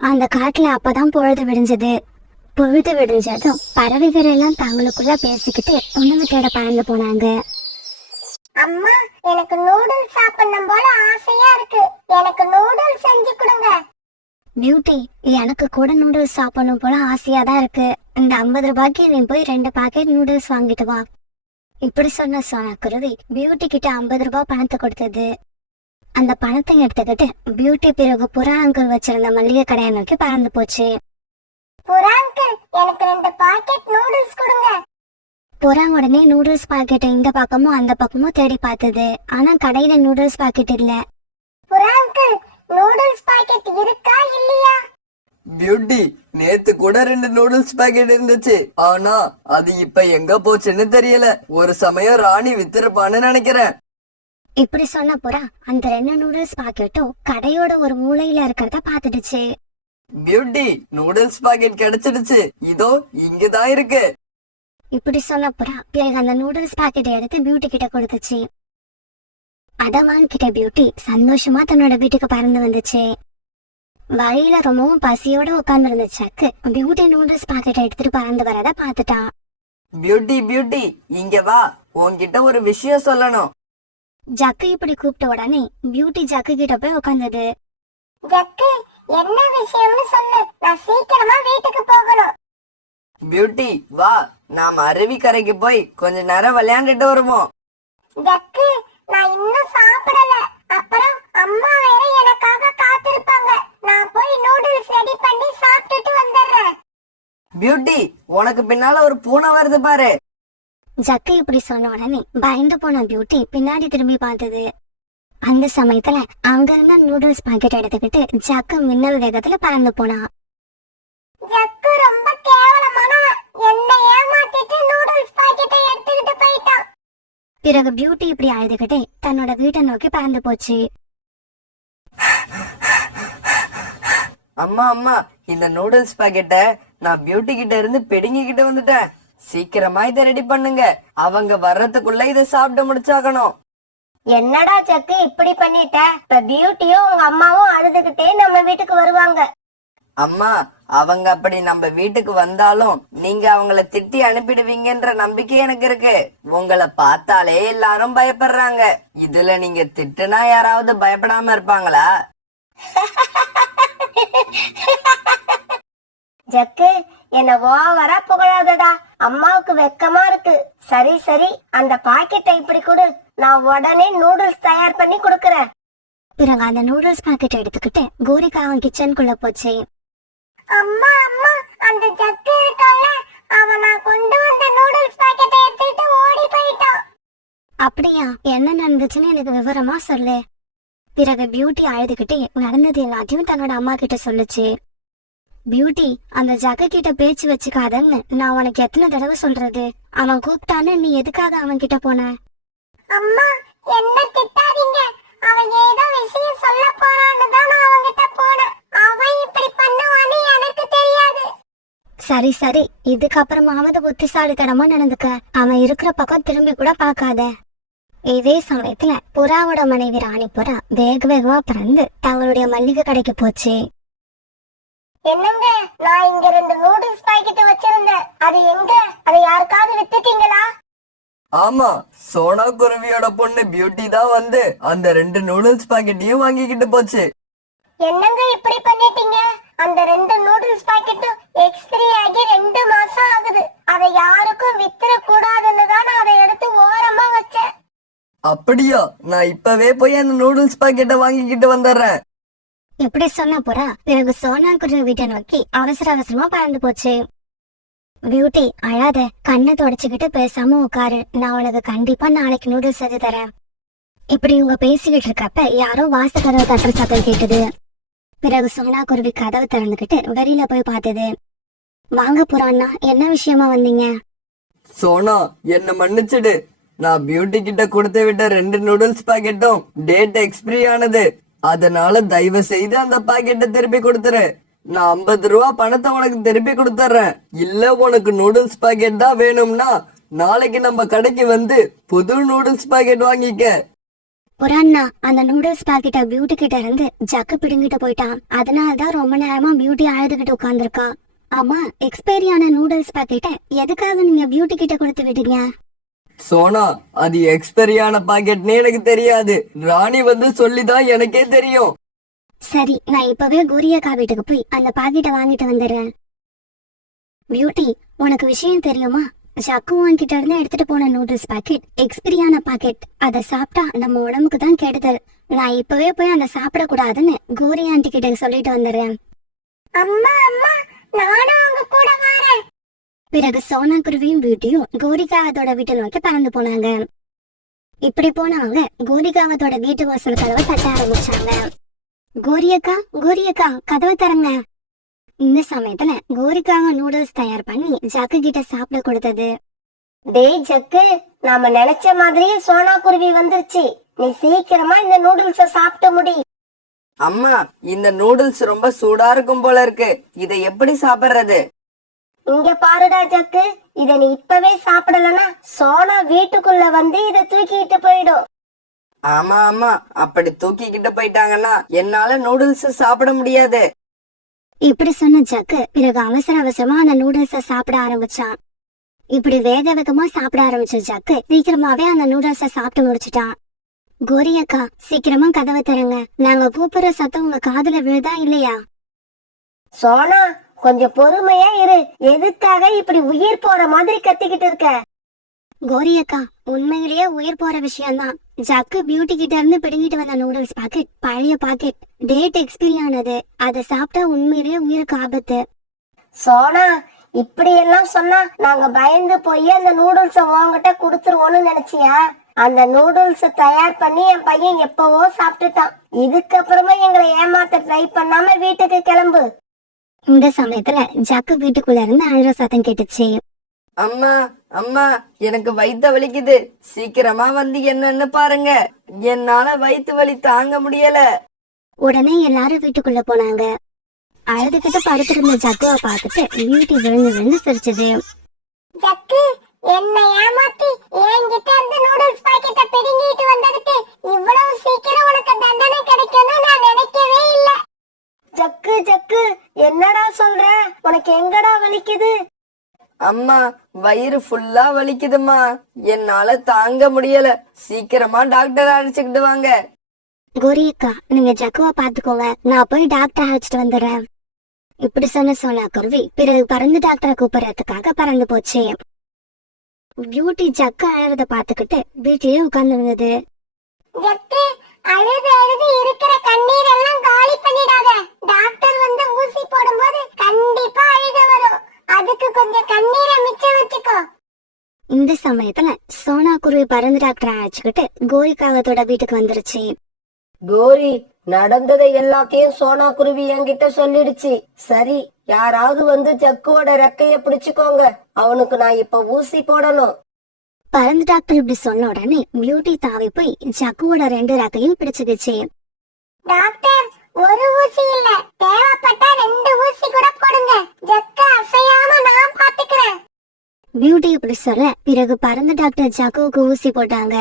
அந்த காட்டுல அப்பதான் பொழுது விடிஞ்சது. பொழுது விடிஞ்சதும் பறவைகள் எல்லாம் தங்களுக்குள்ள பேசிக்கிட்டு உணவு தேட பறந்து போனாங்க. அம்மா, எனக்கு நூடுல்ஸ் சாப்பிடணும் போல ஆசையா இருக்கு. எனக்கு நூடுல்ஸ் செஞ்சு கொடுங்க. பியூட்டி, எனக்கு கூட நூடுல்ஸ் சாப்பிடணும் போல ஆசையா தான் இருக்கு. இந்த 50 ரூபாய்க்கு நீ போய் 2 பாக்கெட் நூடுல்ஸ் வாங்கிட்டு வா. இப்படி சொன்ன சோனாக்குருவி பியூட்டி கிட்ட 50 ரூபாய் பணத்தை கொடுத்தது. அந்த பணத்தை எடுத்துக்கிட்டு பியூட்டி பிறகு புறா அங்கிள் வச்சிருந்த மளிகை கடையை நோக்கி பறந்து போச்சு. புறா அங்கிள், எனக்கு 2 பாக்கெட் நூடுல்ஸ் கொடுங்க. புறா உடனே நூடுல்ஸ் பாக்கெட்டை இந்த பக்கமும் அந்த பக்கமும் தேடி பார்த்தது. ஆனா கடையில நூடுல்ஸ் பாக்கெட் இல்ல. புறா அங்கிள், நூடுல்ஸ் பாக்கெட் இருக்கா இல்லையா? பியூட்டி, நேத்து கூட 2 நூடுல்ஸ் பாக்கெட் இருந்துச்சு. ஆனா அது இப்ப எங்க போச்சுன்னு தெரியல. ஒரு சமயம் ராணி வித்திருப்பான்னு நினைக்கிறேன். இப்படி சொன்ன புறா அந்த 2 நூடுல்ஸ் பாக்கெட்டும் கடையோட ஒரு மூலையில இருக்கிறத பாத்துடுச்சு. பியூட்டி, நூடுல்ஸ் பாக்கெட் கிடைச்சிடுச்சு. இதோ இங்கதான் இருக்கு. இப்படி சொன்ன புறா பிறகு அந்த நூடுல்ஸ் பாக்கெட்டை எடுத்து பியூட்டி கிட்ட கொடுத்துச்சு. அத வாங்கிக்கிட்ட பியூட்டி சந்தோஷமா தன்னோட வீட்டுக்கு பறந்து வந்துச்சு. வழியில ரொம்பவும் பசியோட உட்கார்ந்து இருந்த சக்கு பியூட்டி நூடுல்ஸ் பாக்கெட்டை எடுத்துட்டு பறந்து வரத பாத்துட்டான். பியூட்டி பியூட்டி, இங்க வா, உன்கிட்ட ஒரு விஷயம் சொல்லணும். ஜக்கு இப்படி கூப்பிட்ட உடனே பியூட்டி ஜக்கு கிட்ட போய் உட்கார்ந்தது. ஜக்கு, என்ன விஷயம்னு சொல்லு. நான் சீக்கிரமா வீட்டுக்கு போகணும். பியூட்டி வா, நாம் அருவிக்கரைக்கு போய் கொஞ்ச நேரம் விளையாண்டுட்டு வருவோம். ஜக்கு, நான் இன்னும் சாப்பிடல. அப்புறம் அம்மா வேற எனக்காக காத்திருப்பாங்க. நான் போய் நூடுல்ஸ் ரெடி பண்ணி சாப்பிட்டுட்டு வந்துடுறேன். பியூட்டி, உனக்கு பின்னால ஒரு பூனை வருது பாரு. ஜக்கு இப்படி சொன்ன உடனே பயந்து போன பியூட்டி பின்னாடி திரும்பி பார்த்தது. அந்த சமயத்துல அங்க இருந்த நூடுல்ஸ் பாக்கெட் எடுத்துக்கிட்டு ஜக்கு மின்னல் வேகத்துல பறந்து போனா. ஜக்கு ரொம்ப கேவலமானவன். என்னை ஏமாத்திட்டு நூடுல்ஸ் பாக்கெட்டை எடுத்துக்கிட்டு போயிட்டான். பிறகு பியூட்டி இப்படி அழுதுகிட்டே தன்னோட வீட்டை நோக்கி பறந்து போச்சு. அம்மா அம்மா, இந்த நூடுல்ஸ் பாக்கெட்டை நான் பியூட்டி கிட்ட இருந்து பிடுங்கிக்கிட்டு வந்துட்டேன். சீக்கிரமா இதை ரெடி பண்ணுங்க. அவங்க வர்றதுக்குள்ள இதை சாப்பிட்டு முடிச்சாகணும். என்னடா ஜக்கு இப்படி பண்ணிட்ட? இப்ப பியூட்டியும் உங்க அம்மாவும் அழுதுகிட்டே நம்ம வீட்டுக்கு வருவாங்க. அம்மா, அவங்க அப்படி நம்ம வீட்டுக்கு வந்தாலும் நீங்க அவங்கள திட்டி அனுப்பிடுவீங்கன்ற நம்பிக்கை எனக்கு இருக்கு. உங்களை பார்த்தாலே எல்லாரும் பயப்படுறாங்க. இதுல நீங்க திட்டுனா யாராவது பயப்படாம இருப்பாங்களா? ஜக்கு, என்ன ஓவரா புகழாதடா. அம்மாவுக்கு வெக்கமா இருக்கு. சரி சரி, அந்த பாக்கெட்டை இப்படி கொடு. நான் உடனே நூடுல்ஸ் தயார் பண்ணி கொடுக்கறேன். பிறகு அந்த நூடுல்ஸ் பாக்கெட் எடுத்துக்கிட்டு கோரிக்கா அவன் கிச்சனுக்குள்ள போச்சு. அம்மா அம்மா, அந்த ஜக்கு இருக்கான்ல, அவன் நான் கொண்டு வந்த நூடுல்ஸ் பாக்கெட்டை எடுத்துட்டு ஓடி போயிட்டான். அப்படியா? என்ன நடந்துச்சுன்னு எனக்கு விவரமா சொல்லு. பிறகு பியூட்டி அழுதுகிட்டே நடந்தது எல்லாத்தையும் தன்னோட அம்மா கிட்ட சொல்லுச்சு. பியூட்டி, அந்த ஜக்கு கிட்ட பேச்சு வச்சுக்காதன்னு நான் உனக்கு எத்தனை தடவை சொல்றது? அவன் கூப்பிட்டான்னு நீ எதுக்காக அவன் கிட்ட போன? அம்மா, என்ன திட்டாதீங்க. அவன் ஏதோ விஷயம் சொல்ல போறான்னு தான் நான் அவன்கிட்ட போனேன். அவன் இப்படி பண்ணுவான்னு எனக்கு தெரியாது. சரி சரி, இதுக்கப்புறமாவது புத்திசாலித்தனமா நடந்துக்க. அவன் இருக்கிற பக்கம் திரும்பி கூட பார்க்காத. இதே சமயத்துல புறாவோட மனைவி ராணி புறா வேக வேகமா பறந்து தங்களுடைய மல்லிகை கடைக்கு போச்சு. என்னங்க, நான் இங்க 2 நூடுல்ஸ் பாக்கெட் வச்சிருந்தேன். அது எங்க? அதை யாருக்காவது வித்துட்டீங்களா? ஆமா, சோனா குருவியோட பொண்ணு பியூட்டி தான் வந்து அந்த 2 நூடுல்ஸ் பாக்கெட்டையும் வாங்கிக்கிட்டு போச்சு. என்னங்க இப்படி பண்ணிட்டீங்க? அந்த 2 நூடுல்ஸ் பாக்கெட்டும் எக்ஸ்பிரி ஆகி 2 மாசம் ஆகுது. அதை யாருக்கும் வித்துற கூடாதுன்னு தான் நான் அதை எடுத்து ஓரமா வச்சேன். அப்படியா? நான் இப்பவே போய் அந்த நூடுல்ஸ் பாக்கெட்டை வாங்கிக்கிட்டு வந்துடுறேன். இப்படி சொன்ன புறா பிறகு சோனா குருவி வீட்டை நோக்கி அவசர அவசரமா பறந்து போச்சு. பியூட்டி, அழாத, கண்ணை தொடச்சுக்கிட்டு பேசாம உட்காரு. நான் உனக்கு கண்டிப்பா நாளைக்கு நூடுல்ஸ் செஞ்சு தரேன். இப்படி இவங்க பேசிக்கிட்டு இருக்கப்ப யாரோ வாச கதவை தட்டுற சத்தம் கேட்டது. பிறகு சோனா குருவி கதவை திறந்துகிட்டு வெளியில போய் பார்த்தது. வாங்க புறான்னா, என்ன விஷயமா வந்தீங்க? சோனா, என்ன மன்னிச்சிடு. நான் பியூட்டி கிட்ட கொடுத்து விட்ட 2 நூடுல்ஸ் பாக்கெட்டும் டேட் எக்ஸ்பிரி ஆனது. அதனால தயவு செய்து அந்த பாக்கெட்டை திருப்பி கொடுத்துரு. நான் 50 ரூபா பணத்தை உனக்கு திருப்பி கொடுத்துறேன். இல்ல உனக்கு நூடுல்ஸ் பாக்கெட் தான் வேணும்னா நாளைக்கு நம்ம கடைக்கு வந்து புது நூடுல்ஸ் பாக்கெட் வாங்கிக்க. புறான்னா அந்த நூடுல்ஸ் பாக்கெட்ட பியூட்டி கிட்ட இருந்து ஜக்கு பிடுங்கிட்டு போயிட்டான். அதனாலதான் ரொம்ப நேரமா பியூட்டி அழுதுகிட்டு உட்கார்ந்துருக்கா. ஆமா, எக்ஸ்பைரி ஆன நூடுல்ஸ் பாக்கெட்ட எதுக்காக நீங்க பியூட்டி கிட்ட கொடுத்து விட்டீங்க? சோனா, அது எக்ஸ்பெரியான பாக்கெட்னே எனக்கு தெரியாது. ராணி வந்து சொல்லிதான் எனக்கே தெரியும். சரி, நான் இப்பவே குரியக்கா வீட்டுக்கு போய் அந்த பாக்கெட்டை வாங்கிட்டு வந்துடுறேன். பியூட்டி, உனக்கு விஷயம் தெரியுமா? ஜக்கு உன்கிட்ட இருந்து எடுத்துட்டு போன நூடுல்ஸ் பாக்கெட் எக்ஸ்பிரியான பாக்கெட். அதை சாப்பிட்டா நம்ம உடம்புக்கு தான் கெடுதல். நான் இப்பவே போய் அந்த சாப்பிடக்கூடாதுன்னு கோரி ஆண்டி கிட்ட சொல்லிட்டு வந்துடுறேன். அம்மா அம்மா, நானும் உங்க கூட வரேன். பிறகு சோனா குருவியும் பியூட்டியும் கோரிகாவத்தோட வீட்டை நோக்கி பறந்து போனாங்க. இப்படி போனவங்க கோரிகாவத்தோட வீட்டு வாசல் கதவை தட்ட ஆரம்பிச்சாங்க. கோரியக்கா, கோரியக்கா, கதவை தரங்க. இந்த சமயத்துல கோரிக்காக நூடுல்ஸ் தயார் பண்ணி ஜக்கு கிட்ட சாப்பிட கொடுத்தது. டேய் ஜக்கு, நாம நினைச்ச மாதிரியே சோனா குருவி வந்துருச்சு. நீ சீக்கிரமா இந்த நூடுல்ஸ சாப்பிட்டு முடி. அம்மா, இந்த நூடுல்ஸ் ரொம்ப சூடா இருக்கும் போல இருக்கு. இதை எப்படி சாப்பிடுறது? இங்க பாருடா ஜக்கு, இத நீ இப்பவே சாப்பிடலனா சோனா வீட்டுக்குள்ள வந்து இத தூக்கிட்டு போயிடும். ஆமா ஆமா, அப்படி தூக்கிக்கிட்டு போயிட்டாங்கன்னா என்னால நூடுல்ஸ் சாப்பிட முடியாது. இப்படி சொன்ன ஜக்கு பிறகு அவசர அவசரமா அந்த நூடுல்ஸ சாப்பிட ஆரம்பிச்சான். இப்படி வேக வேகமா சாப்பிட ஆரம்பிச்ச ஜக்கு சீக்கிரமாவே அந்த நூடுல்ஸ சாப்பிட்டு முடிச்சிட்டான். கோரியக்கா, சீக்கிரமா கதவை தரங்க. நாங்க கூப்பிடுற சத்தம் உங்க காதுல விழுதா இல்லையா? சோனா, கொஞ்சம் பொறுமையா இரு. எதுக்காக இப்படி உயிர் போற மாதிரி கத்திக்கிட்டு இருக்க? கோரியக்கா, உண்மையிலேயே உயிர் போற விஷயம்தான். ஜக்கு பியூட்டி கிட்ட இருந்து பிடுங்கிட்டு வந்த நூடுல்ஸ் பாக்கெட் பழைய பாக்கெட், டேட் எக்ஸ்பைரி ஆனது. அதை சாப்பிட்டா உண்மையிலேயே உயிருக்கு ஆபத்து. சோனா, இப்படி எல்லாம் சொன்னா நாங்க பயந்து போய் அந்த நூடுல்ஸ உன்கிட்ட குடுத்துருவோம்னு நினைச்சியா? அந்த நூடுல்ஸ் தயார் பண்ணி என் பையன் எப்பவோ சாப்பிட்டுட்டான். இதுக்கப்புறமா எங்களை ஏமாத்த ட்ரை பண்ணாம வீட்டுக்கு கிளம்பு. இந்த சமயத்துல ஜக்கு வீட்டுக்குள்ள இருந்து அழுற சத்தம் கேட்டுச்சு. அம்மா அம்மா, எனக்கு வயித்த வலிக்குது. சீக்கிரமா வந்து என்னன்னு பாருங்க. என்னால வயித்து வலி தாங்க முடியல. உடனே எல்லாரும் வீட்டுக்குள்ள போனாங்க. அழுதுகிட்டு படுத்திருந்த ஜக்குவை பார்த்துட்டு பியூட்டி விழுந்து விழுந்து சிரிச்சது. ஜக்கு, என்னை ஏமாத்தி என்கிட்ட அந்த நூடுல்ஸ் பாக்கெட்ட பிடுங்கிட்டு வந்ததுக்கு இவ்வளவு சீக்கிரம் உனக்கு தண்டனை கிடைக்கும்னு நான் நினைக்கவே இல்ல. ஜக்கு ஜக்கு, என்னடா சொல்ற? உனக்கு எங்கடா வலிக்குது? அம்மா, வயிறு ஃபுல்லா வலிக்குதுமா. என்னால தாங்க முடியல. சீக்கிரமா டாக்டர் அழைச்சுக்கிட்டு வாங்க. கோரியக்கா, நீங்க ஜக்குவை பாத்துக்கோங்க. நான் போய் டாக்டர் அழைச்சிட்டு வந்துடுறேன். இப்படி சொன்ன சோனா குருவி பிறகு பறந்து டாக்டரை கூப்பிடுறதுக்காக பறந்து போச்சு. பியூட்டி ஜக்கு அழறத பாத்துக்கிட்டு வீட்டிலேயே உட்கார்ந்து இருந்தது. ஜக்கு, அழுது அழுது இருக்கிற கண்ணீர் எல்லாம் காலி பண்ணிடாத. டாக்டர் வந்து ஊசி போடும்போது கண்டிப்பா அழுக வரும். அதுக்கு கொஞ்சம் கண்ணீரை மிச்சம் வச்சுக்கோ. இந்த சமயத்துல சோனா குருவி பறந்து டாக்டரை அழைச்சுக்கிட்டு கோரிக்காவத்தோட வீட்டுக்கு வந்துருச்சு. கோரி, நடந்ததை எல்லாத்தையும் சோனா குருவி என்கிட்ட சொல்லிடுச்சு. சரி, யாராவது வந்து ஜக்குவோட ரெக்கைய பிடிச்சுக்கோங்க. அவனுக்கு நான் இப்ப ஊசி போடணும். பறந்து டாக்டர் இப்படி சொன்ன உடனே பியூட்டி தாவி போய் ஜக்குவோட 2 ரெக்கையும் பிடிச்சுக்கிச்சு. டாக்டர், ஒரு ஊசி இல்ல, தேவைப்பட்டா 2 ஊசி கூட போடுங்க. ஜக்க அசையாம நான் பாத்துக்கிறேன். பியூட்டி இப்படி சொல்ல பிறகு பறந்து டாக்டர் ஜக்குவுக்கு ஊசி போட்டாங்க.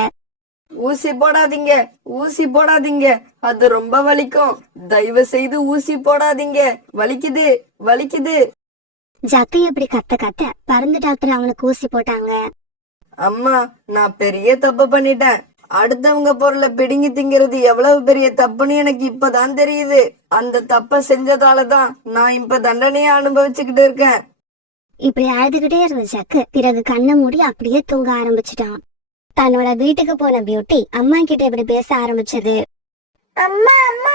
ஊசி போடாதீங்க, ஊசி போடாதீங்க. அது ரொம்ப வலிக்கும். தயவு செய்து ஊசி போடாதீங்க. வலிக்குது, வலிக்குது. ஜக்கு இப்படி கத்த கத்த பறந்து டாக்டர் அவனுக்கு ஊசி போட்டாங்க. அம்மா, நான் பெரிய தப்பு பண்ணிட்டேன். அடுத்தவங்க பொருளை பிடுங்கி திங்கிறது எவ்வளவு பெரிய தப்புன்னு எனக்கு இப்பதான் தெரியுது. அந்த தப்ப செஞ்சதாலதான் நான் இப்ப தண்டனையை அனுபவிச்சுக்கிட்டு இருக்கேன். இப்படி அழுதுகிட்டே இருந்த ஜக்கு பிறகு கண்ணை மூடி அப்படியே தூங்க ஆரம்பிச்சிட்டான். தன்னோட வீட்டுக்கு போன பியூட்டி அம்மா கிட்ட இப்படி பேச ஆரம்பிச்சது. அம்மா அம்மா,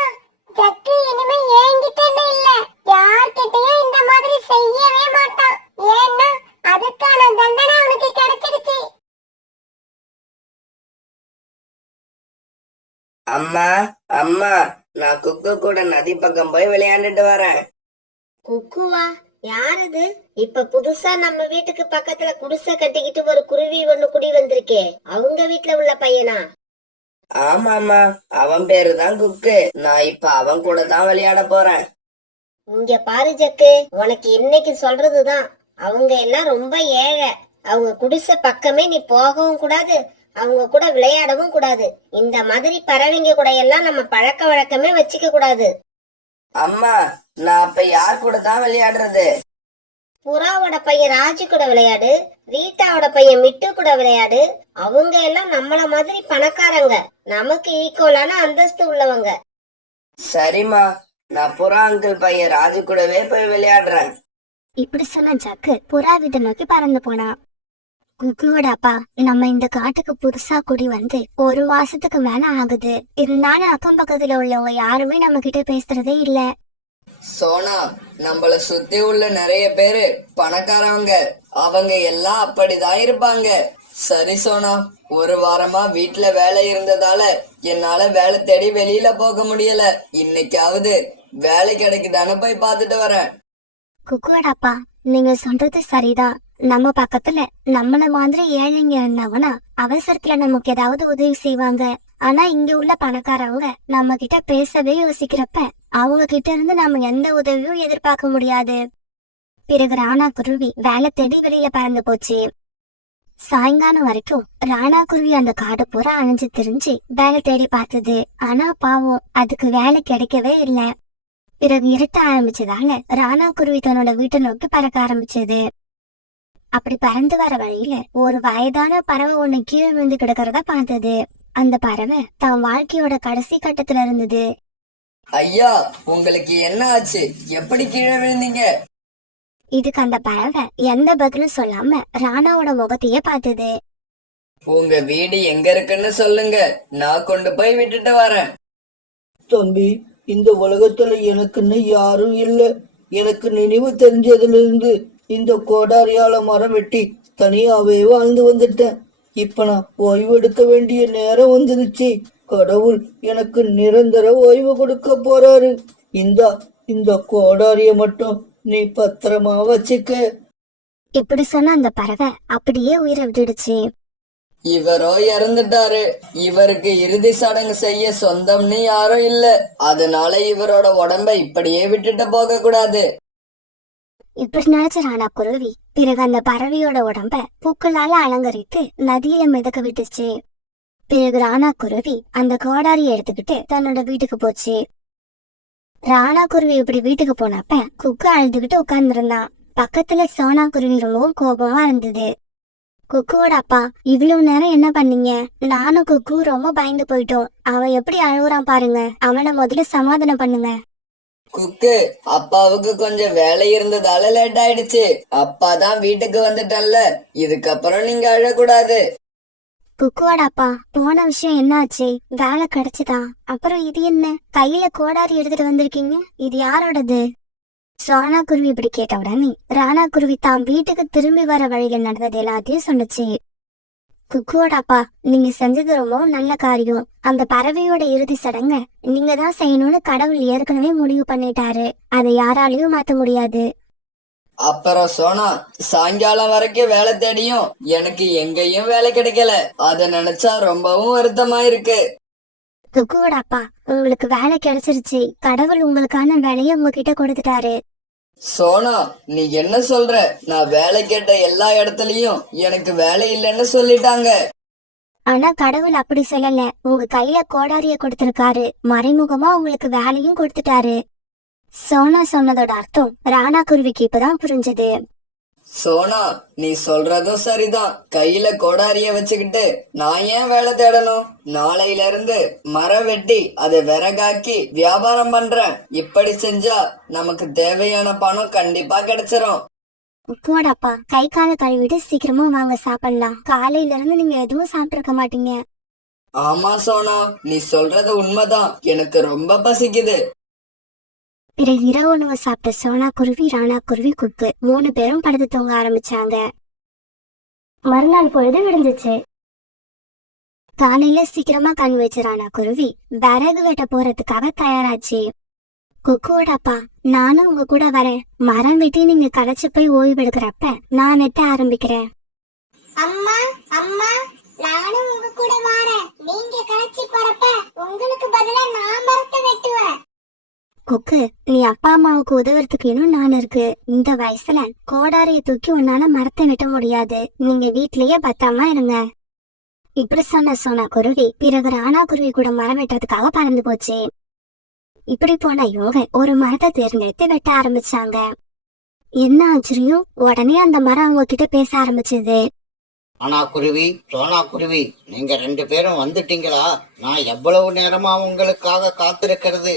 ஜக்கு இனிமே என்கிட்ட இல்ல, யார்கிட்டயும் இந்த மாதிரி செய்யவே மாட்டான். ஏன்னா அதுக்கான தண்டனை அவனுக்கு கிடைச்சிடுச்சு. அம்மா அம்மா, நான் குக்கு கூட நதி பக்கம் போய் விளையாண்டுட்டு வரேன். குக்குவா? யாரது? இப்ப புதுசா நம்ம வீட்டுக்கு பக்கத்துல குடிசை கட்டிக்கிட்டு ஒரு குருவி ஒண்ணு குடி வந்திருக்கே, அவங்க வீட்டுல உள்ள பையனா? ஆமாமா, அவன் பேருதான் குக்கு. நான் இப்ப அவன் கூட தான் விளையாட போறேன். இங்க பாரு ஜக்கு, உனக்கு இன்னைக்கு சொல்றதுதான். அவங்க எல்லாம் ரொம்ப ஏழை. அவங்க குடிசை பக்கமே நீ போகவும் கூடாது, அவங்க கூட விளையாடவும் கூடாது. இந்த மாதிரி பறவைங்க கூட எல்லாம் நம்ம பழக்க வழக்கமே வச்சுக்க கூடாது. அம்மா, நான் அப்ப யார் கூட தான் விளையாடுறது? புறாவோட பையன் ராஜு கூட விளையாடு, ரீட்டாவோட பையன் மிட்டு கூட விளையாடு. அவங்க எல்லாம் நம்மள மாதிரி பணக்காரங்க, நமக்கு ஈக்குவலான அந்தஸ்து உள்ளவங்க. சரிம்மா, நான் புறா அங்கிள் பையன் ராஜு கூடவே போய் விளையாடுறேன். இப்படி சொன்ன ஜக்கு புறா வீட்டை நோக்கி பறந்து போனா. குக்குவோட அப்பா, நம்ம இந்த காட்டுக்கு புதுசா குடி வந்து 1 மாசத்துக்கு மேல ஆகுது. இருந்தாலும் அக்கம் பக்கத்துல உள்ளவங்க யாருமே நம்ம கிட்ட பேசுறதே இல்ல. சோனா, நம்மள சுத்தி உள்ள நிறைய பேரு பணக்காரவங்க, அவங்க எல்லாம் அப்படிதான் இருப்பாங்க. சரி சோனா, 1 வாரமா வீட்டுல வேலை இருந்ததால என்னால வேலை தேடி வெளியில போக முடியல. இன்னைக்காவது வேலை கிடைக்குதான்னு போய் பார்த்துட்டு வரேன். குக்குவோட அப்பா, நீங்க சொல்றது சரிதான். நம்ம பக்கத்துல நம்மள மாதிரி ஏழைங்க இருந்தாங்கன்னா அவசரத்துல நமக்கு ஏதாவது உதவி செய்வாங்க. ஆனா இங்க உள்ள பணக்காரவங்க நம்ம கிட்ட பேசவே யோசிக்கிறப்ப அவங்க கிட்ட இருந்து நம்ம எந்த உதவியும் எதிர்பார்க்க முடியாது. பிறகு ராணா குருவி வேலை தேடி வெளியில பறந்து போச்சு. சாயங்காலம் வரைக்கும் ராணா குருவி அந்த காடு பூரா அணைஞ்சு திரிஞ்சு வேலை தேடி பார்த்தது. ஆனா பாவம், அதுக்கு வேலை கிடைக்கவே இல்லை. பிறகு இருட்ட ஆரம்பிச்சதால ராணா குருவி தன்னோட வீட்டை நோக்கி பறக்க ஆரம்பிச்சது. அப்படி பறந்து வர வழியில ஒரு வயதான பறவை ஒண்ணு கீழே விழுந்து கிடக்கிறத பார்த்தது. அந்த பறவை தன் வாழ்க்கையோட கடைசி கட்டத்துல இருந்தது. ஐயா, உங்களுக்கு என்ன ஆச்சு? எப்படி கீழே விழுந்தீங்க? இதுக்கு அந்த பறவை எந்த பதிலும் சொல்லாம ராணாவோட முகத்தையே பார்த்தது. உங்க வீடு எங்க இருக்குன்னு சொல்லுங்க, நான் கொண்டு போய் விட்டுட்டு வரேன். தம்பி, இந்த உலகத்துல எனக்குன்னு யாரும் இல்ல. எனக்கு நினைவு தெரிஞ்சதுல இருந்து இந்த கோடாரியால மரம் வெட்டி தனியாவே வாழ்ந்து வந்துட்டேன். இப்ப நான் ஓய்வு எடுக்க வேண்டிய நேரம் வந்துருச்சு. கடவுள் எனக்கு நிரந்தர ஓய்வு கொடுக்க போறாரு. இந்த கோடாரிய மட்டும் நீ பத்திரமா வச்சுக்க. இப்படி சொன்ன அந்த பறவை அப்படியே உயிரை விட்டுடுச்சு. இவரோ இறந்துட்டாரு. இவருக்கு இறுதி சடங்கு செய்ய சொந்தம்னு யாரும் இல்ல. அதனால இவரோட உடம்ப இப்படியே விட்டுட்டு போக கூடாது. இப்படி நினைச்ச ராணா குருவி பிறகு அந்த பறவையோட உடம்ப பூக்களால அலங்கரித்து நதியில மிதக்க விட்டுச்சு. பிறகு ராணா குருவி அந்த கோடாரியை எடுத்துக்கிட்டு தன்னோட வீட்டுக்கு போச்சு. ராணா குருவி இப்படி வீட்டுக்கு போனப்ப குக்கு அழுதுகிட்டு உட்கார்ந்துருந்தான். பக்கத்துல சோனா குருவி ரொம்பவும் கோபமா இருந்தது. குக்குவோட அப்பா, இவ்வளவு நேரம் என்ன பண்ணீங்க? நானும் குக்கு ரொம்ப பயந்து போயிட்டோம். அவன் எப்படி அழுகுறான் பாருங்க. அவனை முதல்ல சமாதானம் பண்ணுங்க. குக்கு, அப்பாவுக்கு கொஞ்சம் வேலை இருந்ததால லேட் ஆயிடுச்சு. அப்பா தான் வீட்டுக்கு வந்துட்டல்ல, இதுக்கப்புறம் நீங்க அழக்கூடாது. குக்குவோட அப்பா, போன விஷயம் என்னாச்சு? வேலை கிடைச்சதா? அப்புறம் இது என்ன கையில கோடாரி எடுத்துட்டு வந்திருக்கீங்க? இது யாரோடது? சோனா குருவி இப்படி கேட்ட உடனே ராணா குருவி தான் வீட்டுக்கு திரும்பி வர வழியில நடந்தது எல்லாத்தையும் சொன்னுச்சு. குக்குவோட அப்பா, நீங்க செஞ்சது ரொம்ப நல்ல காரியம். அந்த பறவையோட இறுதி சடங்க நீங்க தான் செய்யணும்னு கடவுள் ஏற்கனவே முடிவு பண்ணிட்டாரு. அதை யாராலையும் மாத்த முடியாது. அப்புறம் சோனா, சாயங்காலம் வரைக்கும் வேலை தேடியும் எனக்கு எங்கேயும் வேலை கிடைக்கல. அத நினைச்சா ரொம்பவும் வருத்தமா இருக்கு. குக்குவோட அப்பா, உங்களுக்கு வேலை கிடைச்சிருச்சு. கடவுள் உங்களுக்கான வேலையை உங்ககிட்ட கொடுத்துட்டாரு. சோனா, நீ என்ன சொல்ற? நான் வேலை கேட்ட எல்லா இடத்துலயும் எனக்கு வேலை இல்லைன்னு சொல்லிட்டாங்க. ஆனா கடவுள் அப்படி சொல்லல. உங்க கையில கோடாரிய கொடுத்திருக்காரு. மறைமுகமா உங்களுக்கு வேலையும் கொடுத்துட்டாரு. சோனா சொன்னதோட அர்த்தம் ராணா குருவிக்கு இப்பதான் புரிஞ்சது. சோனா, நீ சொல்றதும் சரிதான். கையில கோடாரிய வச்சுக்கிட்டு நான் ஏன் வேலை தேடணும்? நாளையில இருந்து மரம் வெட்டி அதை விறகாக்கி வியாபாரம் பண்றேன். இப்படி செஞ்சா நமக்கு தேவையான பணம் கண்டிப்பா கிடைச்சிரும். போடப்பா, கை கால கழுவிட்டு சீக்கிரமா வாங்க சாப்பிடலாம். காலையில இருந்து நீங்க எதுவும் சாப்பிட்டிருக்க மாட்டீங்க. ஆமா சோனா, நீ சொல்றது உண்மைதான். எனக்கு ரொம்ப பசிக்குது. பிறகு இரவு உணவு சாப்பிட்ட சோனா குருவி, ராணா குருவி, குக்கு 3 பேரும் படுத்து தூங்க ஆரம்பிச்சாங்க. மறுநாள் பொழுது விடிஞ்சிச்சு. காலையில சீக்கிரமா கண் வச்சு ராணா குருவி விறகு வெட்ட போறதுக்காக தயாராச்சு. குக்குவோட அப்பா, நானும் உங்க கூட வரேன். மரம் வெட்டி நீங்க களைச்சு போய் ஓய்வு எடுக்கிறப்ப நான் வெட்ட ஆரம்பிக்கிறேன். அம்மா அம்மா, நானும் உங்க கூட வரேன். நீங்க களைச்சி போறப்ப உங்களுக்கு பதிலா நான் மரத்தை வெட்டுவேன். குக்கு, நீ அப்பா அம்மாவுக்கு உதவுறதுக்கு இன்னும் நான் இருக்கு. இந்த வயசுல கோடாரியை தூக்கி உன்னால மரத்தை வெட்ட முடியாது. நீங்க வீட்லயே பத்திரமா இருங்க. இப்படி சொன்ன சோனா குருவி பிறகு ராணா குருவி கூட மரம் வெட்டுறதுக்காக பறந்து போச்சு. இப்படி போன இவங்க ஒரு மரத்தை தேர்ந்தெடுத்து வெட்ட ஆரம்பிச்சாங்க. என்ன ஆச்சரியம், உடனே அந்த மரம் அவங்க கிட்ட பேச ஆரம்பிச்சது. ஆனா குருவி, சோனா குருவி, நீங்க 2 பேரும் வந்துட்டீங்களா? நான் எவ்வளவு நேரமா உங்களுக்காக காத்திருக்கிறது.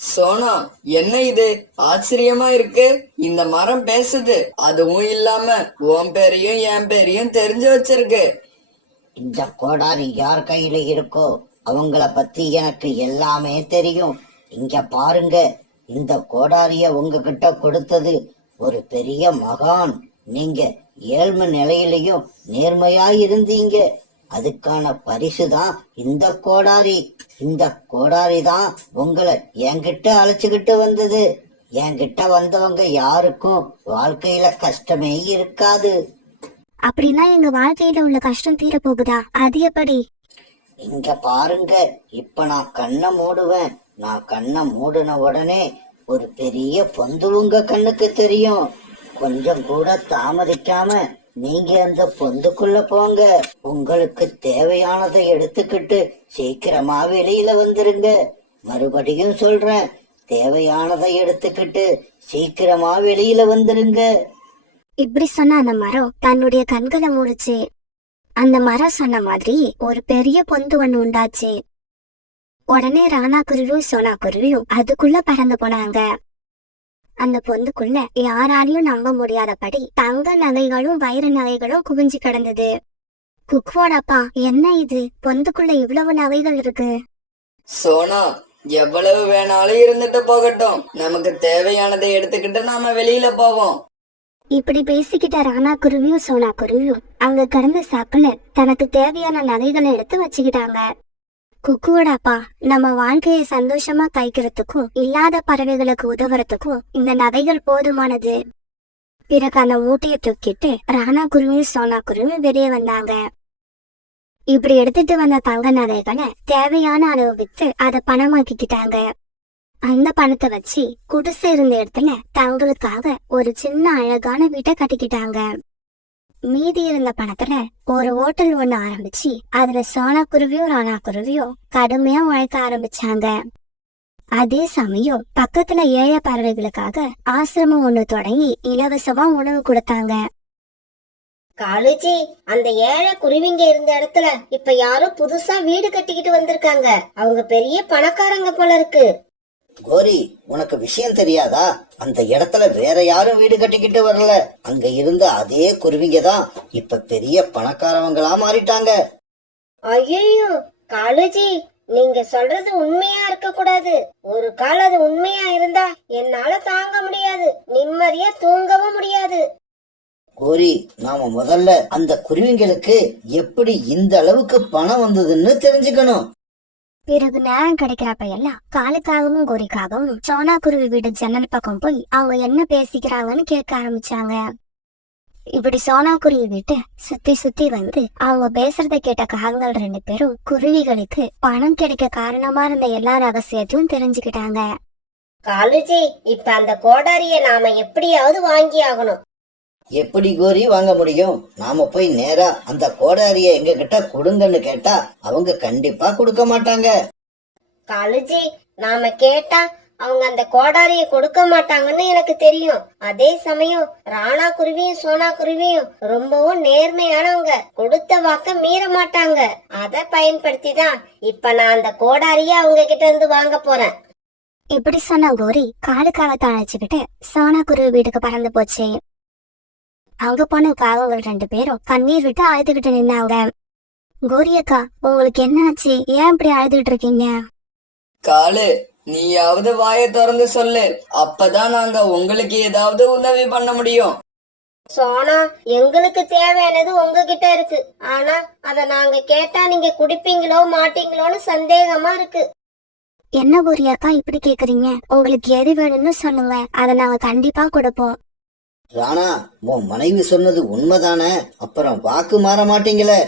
சோனா, என்ன இது ஆச்சரியமா இருக்கு. இந்த மரம் பேசுது, அதுவும் இல்லாம உன் பேரையும் என் பேரையும் தெரிஞ்சு வச்சிருக்கு. இந்த கோடாரி யார் கையில இருக்கோ அவங்கள பத்தி எனக்கு எல்லாமே தெரியும். இங்க பாருங்க, இந்த கோடாரிய உங்ககிட்ட கொடுத்தது ஒரு பெரிய மகான். நீங்க ஏழ்மை நிலையிலையும் நேர்மையா இருந்தீங்க. அதுக்கான பரிசு தான் இந்த கோடாரி. இந்த கோடாரி தான் உங்களை என்கிட்ட அழைச்சுக்கிட்டு வந்தது. என்கிட்ட வந்தவங்க யாருக்கும் வாழ்க்கையில கஷ்டமே இருக்காது. அப்படின்னா எங்க வாழ்க்கையில உள்ள கஷ்டம் தீர போகுதா? அது எப்படி? இங்க பாருங்க, இப்ப நான் கண்ணை மூடுவேன். நான் கண்ணை மூடின உடனே ஒரு பெரிய பொந்து உங்க கண்ணுக்கு தெரியும். கொஞ்சம் கூட தாமதிக்காம நீங்க அந்த பொந்துக்குள்ள போங்க. உங்களுக்கு தேவையானதை எடுத்துக்கிட்டு சீக்கிரமா வெளியில வந்துருங்க. மறுபடியும் சொல்றேன், தேவையானதை எடுத்துக்கிட்டு சீக்கிரமா வெளியில வந்துருங்க. இப்படி சொன்ன அந்த மரம் தன்னுடைய கண்களை மூடுச்சு. அந்த மரம் சொன்ன மாதிரி ஒரு பெரிய பொந்து ஒண்ணு உண்டாச்சு. உடனே ராணா குருவியும் சோனா குருவியும் அதுக்குள்ள பறந்து போனாங்க. அந்த பொந்துக்குள்ள யாராலையும் நம்ப முடியாதபடி தங்க நகைகளும் வைர நகைகளும் குவிஞ்சு கிடந்தது. குக்குவோட அப்பா, என்ன இது, பொந்துக்குள்ள இவ்வளவு நகைகள் இருக்கு? சோனா, எவ்வளவு வேணாலும் இருந்துட்டு போகட்டும். நமக்கு தேவையானதை எடுத்துக்கிட்டு நாம வெளியில போவோம். இப்படி பேசிக்கிட்ட ராணா குருவியும் சோனா குருவியும் அங்க கடந்த சாக்குல தனக்கு தேவையான நகைகளை எடுத்து வச்சுக்கிட்டாங்க. குக்குவோட அப்பா, நம்ம வாழ்க்கையை சந்தோஷமா கைக்கிறதுக்கும் இல்லாத பறவைகளுக்கு உதவுறதுக்கும் இந்த நகைகள் போதுமானது. பிறகு அந்த மூட்டையை தூக்கிட்டு ராணா குருவியும் சோனா குருவியும் வெளியே வந்தாங்க. இப்படி எடுத்துட்டு வந்த தங்க நகைகளை தேவையான அளவு வித்து அதை பணமாக்கிக்கிட்டாங்க. அந்த பணத்தை வச்சு குடிசை இருந்த இடத்துல தங்களுக்காக ஒரு சின்ன அழகான வீட்டை கட்டிக்கிட்டாங்க. மீதி இருந்த பணத்துல ஒரு ஹோட்டல் ஒண்ணு ஆரம்பிச்சு அதுல சோனா குருவியும் ராணா குருவியும் கடுமையா உழைக்க ஆரம்பிச்சாங்க. அதே சமயம் பக்கத்துல ஏழை பறவைகளுக்காக ஆசிரமம் ஒண்ணு தொடங்கி இலவசமா உணவு கொடுத்தாங்க. காலுஜி, அந்த ஏழை குருவிங்க இருந்த இடத்துல இப்ப யாரோ புதுசா வீடு கட்டிக்கிட்டு வந்திருக்காங்க. அவங்க பெரிய பணக்காரங்க போல இருக்கு. கோரி, உனக்கு விஷயம் தெரியாதா? அந்த இடத்துல வேற யாரும் வீடு கட்டிக்கிட்டு வரல. அங்க இருந்த அதே குருவிங்க தான் இப்ப பெரிய பணக்காரவங்களா மாறிட்டாங்க. ஐயோ காலுஜி, நீங்க சொல்றது உண்மையா இருக்க கூடாது. ஒரு கால் அது உண்மையா இருந்தா என்னால தாங்க முடியாது, நிம்மதியா தூங்கவும் முடியாது. கோரி, நாம முதல்ல அந்த குருவிங்களுக்கு எப்படி இந்த அளவுக்கு பணம் வந்ததுன்னு தெரிஞ்சுக்கணும். பிறகு நேரம் கிடைக்கிறப்ப எல்லாம் காலுக்காகவும் கோரிக்காகவும் சோனா குருவி வீடு ஜன்னல் பக்கம் போய் அவங்க என்ன பேசிக்கிறாங்கன்னு கேட்க ஆரம்பிச்சாங்க. இப்படி சோனா குருவி வீட்டை சுத்தி சுத்தி வந்து அவங்க பேசுறத கேட்ட காகங்கள் 2 பேரும் குருவிகளுக்கு பணம் கிடைக்க காரணமா இருந்த எல்லா ரகசியத்தையும் தெரிஞ்சுக்கிட்டாங்க. காலுஜி, இப்ப அந்த கோடாரிய நாம எப்படியாவது வாங்கி ஆகணும். எப்படி கோரி வாங்க முடியும்? நாம போய் நேரா அந்த கோடாரிய எங்க கிட்ட கொடுங்கன்னு கேட்டா அவங்க கண்டிப்பா கொடுக்க மாட்டாங்க. காலுஜி, நாம கேட்டா அவங்க அந்த கோடாரிய கொடுக்க மாட்டாங்கன்னு எனக்கு தெரியும். அதே சமயம் ராணா குருவியும் சோனா குருவியும் ரொம்பவும் நேர்மையானவங்க, கொடுத்த வாக்க மீற மாட்டாங்க. அத பயன்படுத்தி தான் இப்ப நான் அந்த கோடாரிய அவங்க கிட்ட இருந்து வாங்க போறேன். இப்படி சொன்ன கோரி காலுக்காகத்தை அழைச்சுக்கிட்டு சோனா குருவி வீட்டுக்கு பறந்து போச்சு. அங்க போன காகங்கள் 2 பேரும் கண்ணீர் விட்டு அழுதுகிட்டு நின்னாங்க. கோரி அக்கா, உங்களுக்கு என்ன ஆச்சு? ஏன் இப்படி அழுதுகிட்டு இருக்கீங்க? காலு, நீயாவது வாயை திறந்து சொல்லு, அப்பதான் நாங்க உங்களுக்கு ஏதாவது உதவி பண்ண முடியும். சோனா, எங்களுக்கு தேவையானது உங்ககிட்ட இருக்கு. ஆனா அத நாங்க கேட்டா நீங்க குடிப்பீங்களோ மாட்டீங்களோன்னு சந்தேகமா இருக்கு. என்ன கோரி அக்கா இப்படி கேக்குறீங்க? உங்களுக்கு எது வேணும்னு சொல்லுங்க, அதை நாங்க கண்டிப்பா கொடுப்போம். ராணா, உன் மனைவி சொன்னது உண்மைதானே? அப்புறம் வாக்கு மாற மாட்டீங்களே?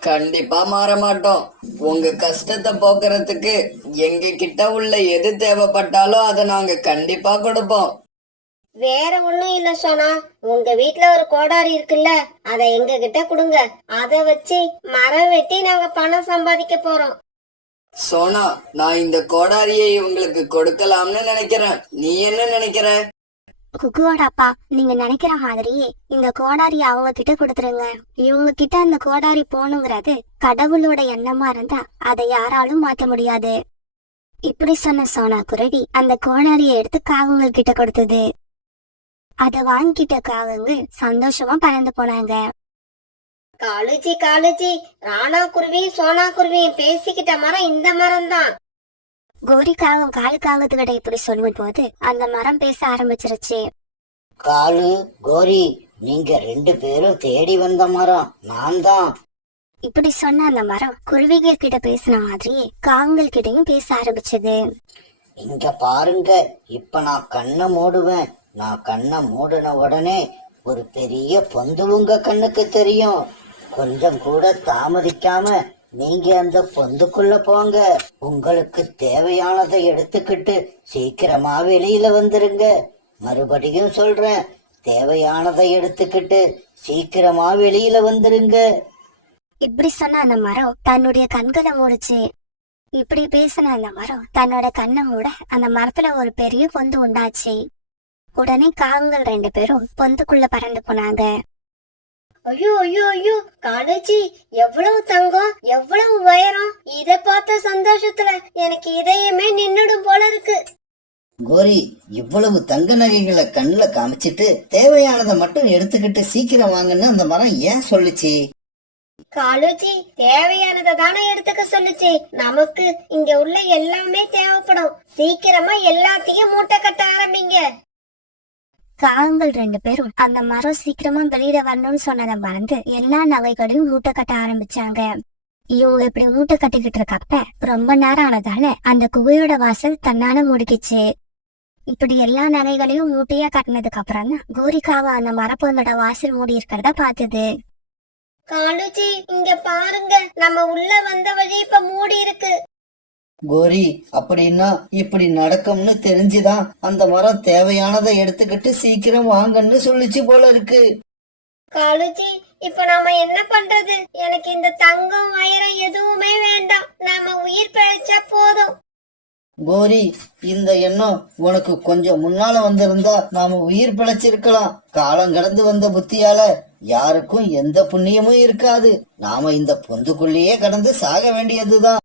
கண்டிப்பா மாற மாட்டோம். உங்க கஷ்டத்தை போக்குறதுக்கு எங்க கிட்ட உள்ள எது தேவைப்பட்டாலும் அதை நாங்க கண்டிப்பா கொடுப்போம். வேற ஒண்ணும் இல்ல சோனா, உங்க வீட்ல ஒரு கோடாரி இருக்குல்ல, அத எங்க கிட்ட கொடுங்க. அத வச்சு மரம் வெட்டி நாங்க பணம் சம்பாதிக்க போறோம். சோனா, நான் இந்த கோடாரியை உங்களுக்கு கொடுக்கலாம்னு நினைக்கிறேன். நீ என்ன நினைக்கிற? குக்குவோட அப்பா, நீங்க நினைக்கிற மாதிரியே இந்த கோடாரி அவங்க கிட்ட கொடுத்துருங்க. இவங்க கிட்ட அந்த கோடாரி போகணுங்கிறது கடவுளோட எண்ணமா இருந்தா அதை யாராலும் மாத்த முடியாது. இப்படி சொன்ன சோனா குருவி அந்த கோடாரியை எடுத்து காகங்கள் கிட்ட கொடுத்தது. அத வாங்கிட்ட காகங்கள் சந்தோஷமா பறந்து போனாங்க. காலுஜி காலுஜி, ராணா குருவியும் சோனா குருவியும் பேசிக்கிட்ட மரம் இந்த மரம் தான். கோரி காகம் காலு காகத்துக்கிட்ட இப்படி சொல்லும் போது அந்த மரம் பேச ஆரம்பிச்சிருச்சு. காலு, கோரி, நீங்க 2 பேரும் தேடி வந்த மரம் நான் தான். இப்படி சொன்ன அந்த மரம் குருவிகள் கிட்ட பேசின மாதிரியே காகங்கள் கிட்டயும் பேச ஆரம்பிச்சது. இங்க பாருங்க, இப்ப நான் கண்ணை மூடுவேன். நான் கண்ணை மூடின உடனே ஒரு பெரிய பொந்து உங்க கண்ணுக்கு தெரியும். கொஞ்சம் கூட தாமதிக்காம நீங்க அந்த பொந்துக்குள்ள போங்க. உங்களுக்கு தேவையானதை எடுத்துக்கிட்டு சீக்கிரமா வெளியில வந்துருங்க. மறுபடியும் சொல்றேன், தேவையானதை எடுத்துக்கிட்டு சீக்கிரமா வெளியில வந்துருங்க. இப்படி சொன்ன அந்த மரம் தன்னுடைய கண்களை மூடுச்சு. இப்படி பேசின அந்த மரம் தன்னோட கண்ணை மூட அந்த மரத்துல ஒரு பெரிய பொந்து உண்டாச்சு. உடனே காகங்கள் 2 பேரும் பொந்துக்குள்ள பறந்து போனாங்க. ஐயோ ஐயோ ஐயோ, காலுஜி எவ்வளவு தங்கம், எவ்வளவு உயரம்! இத பார்த்த சந்தோஷத்துல எனக்கு இதயமே நின்னுடும் போல இருக்கு. கோரி, இவ்வளவு தங்க நகைகளை கண்ணுல காமிச்சிட்டு தேவையானதை மட்டும் எடுத்துக்கிட்டு சீக்கிரம் வாங்கன்னு அந்த மரம் ஏன் சொல்லுச்சு? காலுஜி, தேவையானதை தானே எடுத்துக்க சொல்லுச்சு. நமக்கு இங்க உள்ள எல்லாமே தேவைப்படும். சீக்கிரமா எல்லாத்தையும் மூட்டை கட்ட ஆரம்பிங்க. காகங்கள் 2 பேரும் அந்த மரம் சீக்கிரமா வெளியில வரணும்னு சொன்னதை மறந்து எல்லா நகைகளையும் மூட்டை கட்ட ஆரம்பிச்சாங்க. இவங்க இப்படி மூட்டை கட்டிக்கிட்டு இருக்கப்ப ரொம்ப நேரம் ஆனதால அந்த குகையோட வாசல் தன்னால மூடிக்கிச்சு. இப்படி எல்லா நகைகளையும் மூட்டையா கட்டினதுக்கு அப்புறம் தான் கோரிக்காவ அந்த மரப்பொந்தோட வாசல் மூடி இருக்கிறத பார்த்தது. காலுஜி, இங்க பாருங்க, நம்ம உள்ள வந்த வழி இப்ப மூடி இருக்கு. கோரி, அப்படின்னா இப்படி நடக்கும்னு தெரிஞ்சுதான் அந்த மரம் தேவையானதை எடுத்துக்கிட்டு சீக்கிரம் வாங்கன்னு சொல்லிச்சு போல இருக்கு. காலுஜி, இப்ப நாம என்ன பண்றது? எனக்கு இந்த தங்கம் வைரம் எதுவுமே வேண்டாம். நாம உயிர் பிழைச்சா போதும். கோரி, இந்த எண்ணம் உனக்கு கொஞ்சம் முன்னால வந்திருந்தா நாம உயிர் பிழைச்சிருக்கலாம். காலம் கடந்து வந்த புத்தியால யாருக்கும் எந்த புண்ணியமும் இருக்காது. நாம இந்த பொந்துக்குள்ளேயே கடந்து சாக வேண்டியதுதான்.